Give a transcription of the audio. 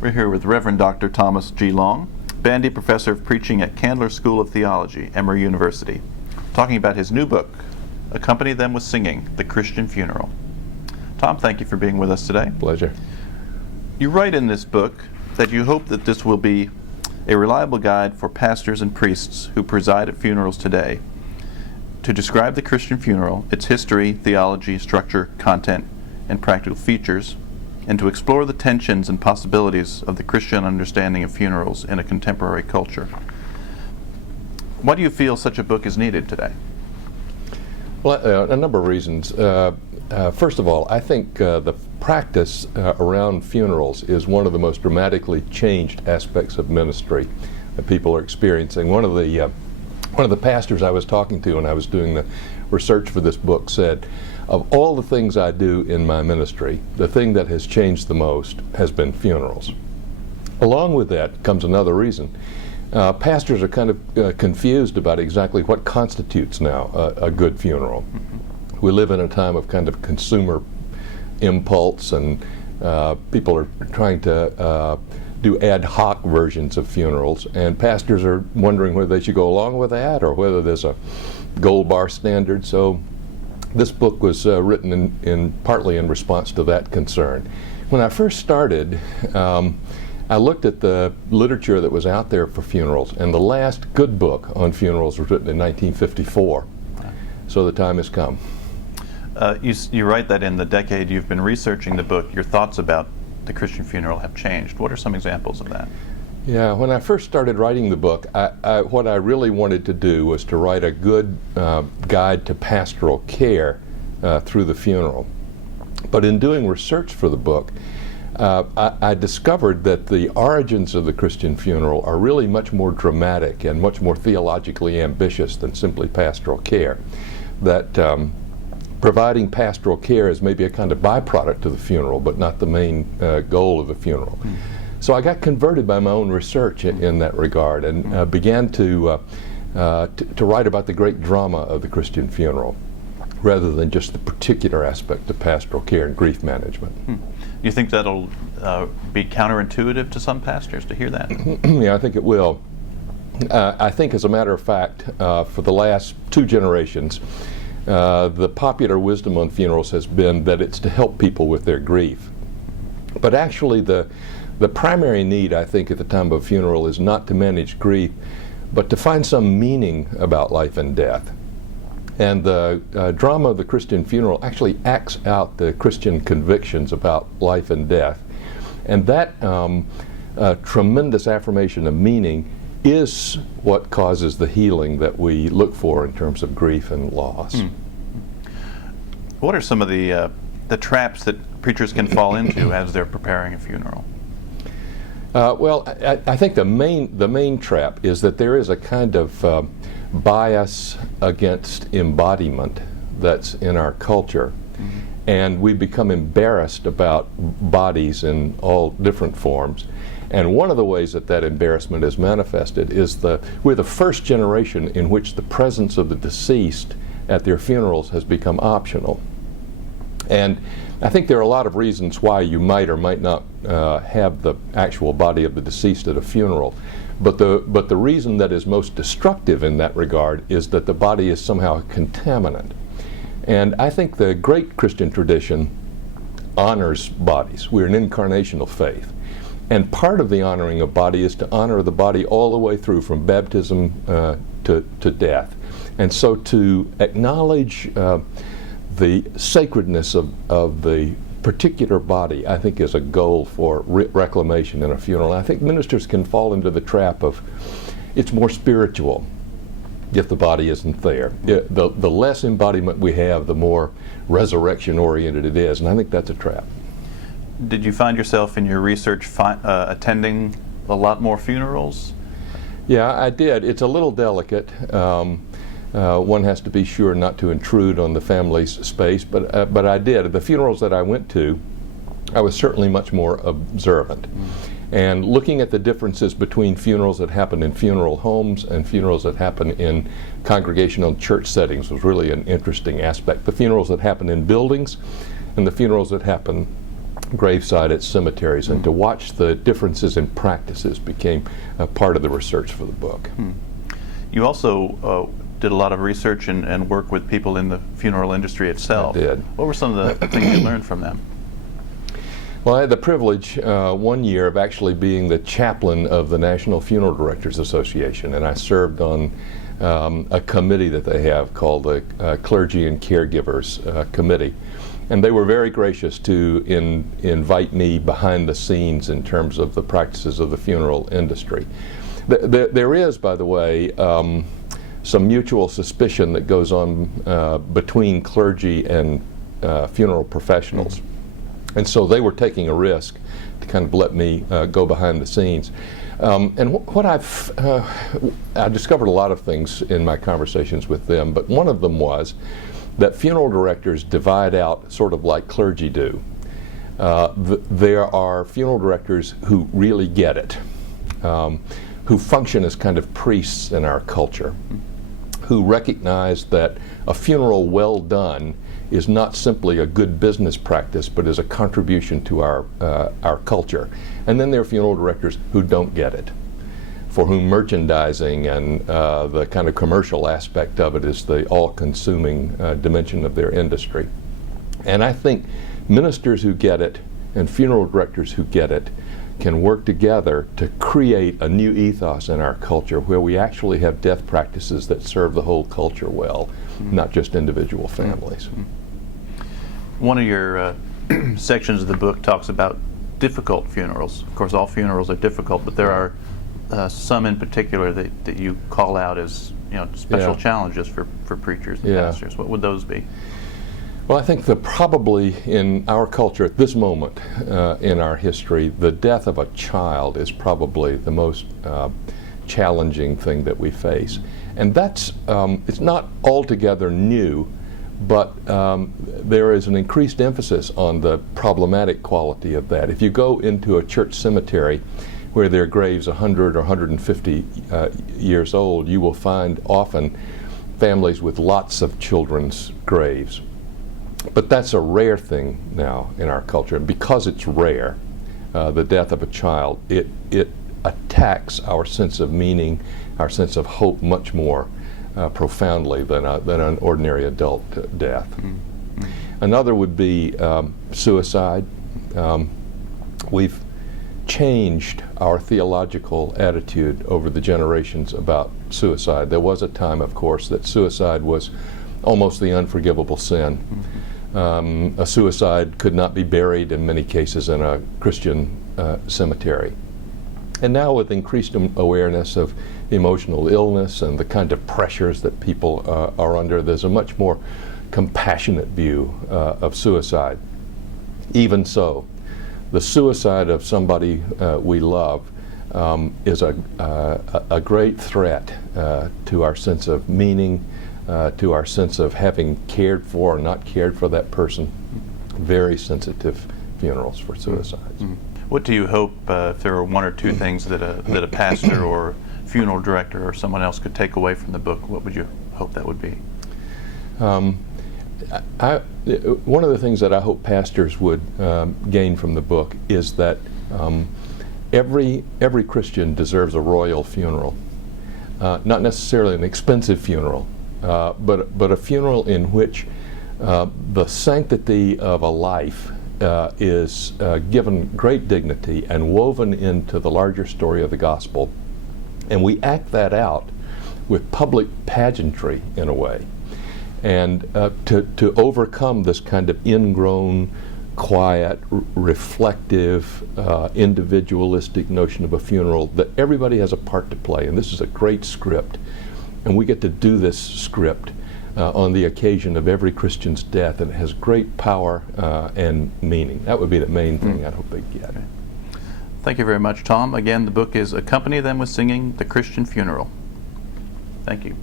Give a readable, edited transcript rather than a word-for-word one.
We're here with Reverend Dr. Thomas G. Long, Bandy Professor of Preaching at Candler School of Theology, Emory University, talking about his new book, Accompany Them With Singing, The Christian Funeral. Tom, thank you for being with us today. Pleasure. You write in this book that you hope that this will be a reliable guide for pastors and priests who preside at funerals today to describe the Christian funeral, its history, theology, structure, content, and practical features, and to explore the tensions and possibilities of the Christian understanding of funerals in a contemporary culture. Why do you feel such a book is needed today? Well, a number of reasons. First of all, I think the practice around funerals is one of the most dramatically changed aspects of ministry that people are experiencing. One of the pastors I was talking to when I was doing the research for this book said, of all the things I do in my ministry, the thing that has changed the most has been funerals. Along with that comes another reason. Pastors are kind of confused about exactly what constitutes now a good funeral. We live in a time of kind of consumer impulse, and people are trying to do ad hoc versions of funerals, and pastors are wondering whether they should go along with that or whether there's a gold bar standard. So this book was written partly in response to that concern. When I first started, I looked at the literature that was out there for funerals, and the last good book on funerals was written in 1954. So the time has come. You write that in the decade you've been researching the book, your thoughts about the Christian funeral have changed. What are some examples of that? Yeah, when I first started writing the book, what I really wanted to do was to write a good guide to pastoral care through the funeral. But in doing research for the book, I discovered that the origins of the Christian funeral are really much more dramatic and much more theologically ambitious than simply pastoral care. That providing pastoral care is maybe a kind of byproduct of the funeral, but not the main goal of the funeral. So I got converted by my own research in that regard, and began to write about the great drama of the Christian funeral, rather than just the particular aspect of pastoral care and grief management. You think that'll be counterintuitive to some pastors to hear that? Yeah, I think it will. I think, as a matter of fact, for the last 2 generations, the popular wisdom on funerals has been that it's to help people with their grief. But actually the primary need, I think, at the time of a funeral is not to manage grief, but to find some meaning about life and death. And the drama of the Christian funeral actually acts out the Christian convictions about life and death. And that tremendous affirmation of meaning is what causes the healing that we look for in terms of grief and loss. What are some of the traps that preachers can fall into as they're preparing a funeral? Well, I think the main trap is that there is a kind of bias against embodiment that's in our culture, and we become embarrassed about bodies in all different forms. And one of the ways that embarrassment is manifested is we're the first generation in which the presence of the deceased at their funerals has become optional. And I think there are a lot of reasons why you might or might not have the actual body of the deceased at a funeral. But the reason that is most destructive in that regard is that the body is somehow a contaminant. And I think the great Christian tradition honors bodies. We're an incarnational faith. And part of the honoring of body is to honor the body all the way through, from baptism to death. And so to acknowledge the sacredness of the particular body, I think, is a goal for reclamation in a funeral. I think ministers can fall into the trap of it's more spiritual if the body isn't there. The less embodiment we have, the more resurrection-oriented it is, and I think that's a trap. Did you find yourself in your research attending a lot more funerals? Yeah, I did. It's a little delicate. One has to be sure not to intrude on the family's space, but I did. The funerals that I went to, I was certainly much more observant. And looking at the differences between funerals that happen in funeral homes and funerals that happen in congregational church settings was really an interesting aspect. The funerals that happen in buildings and the funerals that happen graveside at cemeteries, and to watch the differences in practices became part of the research for the book. You also did a lot of research and work with people in the funeral industry itself. I did. What were some of the things you learned from them? Well, I had the privilege one year of actually being the chaplain of the National Funeral Directors Association, and I served on a committee that they have called the Clergy and Caregivers Committee. And they were very gracious to invite me behind the scenes in terms of the practices of the funeral industry. There is, by the way, some mutual suspicion that goes on between clergy and funeral professionals. And so they were taking a risk to kind of let me go behind the scenes. And what I discovered a lot of things in my conversations with them, but one of them was that funeral directors divide out sort of like clergy do. There are funeral directors who really get it, who function as kind of priests in our culture, who recognize that a funeral well done is not simply a good business practice, but is a contribution to our culture. And then there are funeral directors who don't get it, for whom merchandising and the kind of commercial aspect of it is the all-consuming dimension of their industry. And I think ministers who get it and funeral directors who get it can work together to create a new ethos in our culture where we actually have death practices that serve the whole culture well, not just individual families. One of your sections of the book talks about difficult funerals. Of course, all funerals are difficult, but there are some in particular that you call out as special challenges for preachers and pastors. What would those be? Well, I think that probably in our culture at this moment in our history, the death of a child is probably the most challenging thing that we face. And that's, it's not altogether new, but there is an increased emphasis on the problematic quality of that. If you go into a church cemetery where there are graves 100 or 150 years old, you will find often families with lots of children's graves. But that's a rare thing now in our culture. And because it's rare, the death of a child, it attacks our sense of meaning, our sense of hope much more profoundly than an ordinary adult death. Another would be suicide. We've changed our theological attitude over the generations about suicide. There was a time, of course, that suicide was almost the unforgivable sin. A suicide could not be buried in many cases in a Christian cemetery. And now with increased awareness of emotional illness and the kind of pressures that people are under, there's a much more compassionate view of suicide. Even so, the suicide of somebody we love is a great threat to our sense of meaning, to our sense of having cared for or not cared for that person. Very sensitive funerals for suicides. What do you hope, if there are one or two things that a pastor or funeral director or someone else could take away from the book, what would you hope that would be? One of the things that I hope pastors would gain from the book is that every Christian deserves a royal funeral. Not necessarily an expensive funeral, but a funeral in which the sanctity of a life is given great dignity and woven into the larger story of the gospel. And we act that out with public pageantry in a way. And to overcome this kind of ingrown, quiet, reflective, individualistic notion of a funeral, that everybody has a part to play. And this is a great script. And we get to do this script on the occasion of every Christian's death, and it has great power and meaning. That would be the main thing I'd hope they get. Okay. Thank you very much, Tom. Again, the book is Accompany Them With Singing, The Christian Funeral. Thank you.